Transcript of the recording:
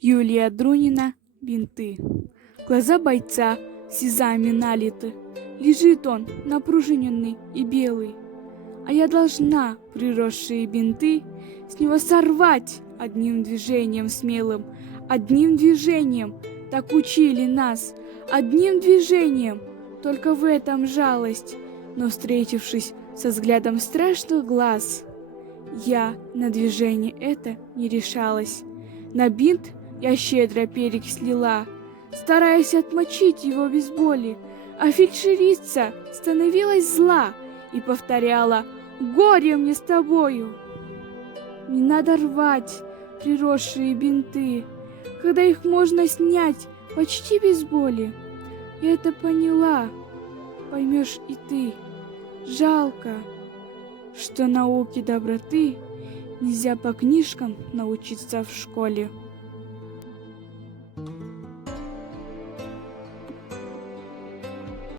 Юлия Друнина «Бинты». Глаза бойца слезами налиты. Лежит он, напружиненный и белый. А я должна приросшие бинты с него сорвать одним движением смелым. Одним движением, так учили нас. Одним движением, только в этом жалость. Но встретившись со взглядом страшных глаз, я на движение это не решалась. На бинт я щедро перек слила, стараясь отмочить его без боли, а фельдшерица становилась зла и повторяла: «Горе мне с тобою!» Не надо рвать приросшие бинты, когда их можно снять почти без боли. Я это поняла, поймешь и ты. Жалко, что науке доброты нельзя по книжкам научиться в школе.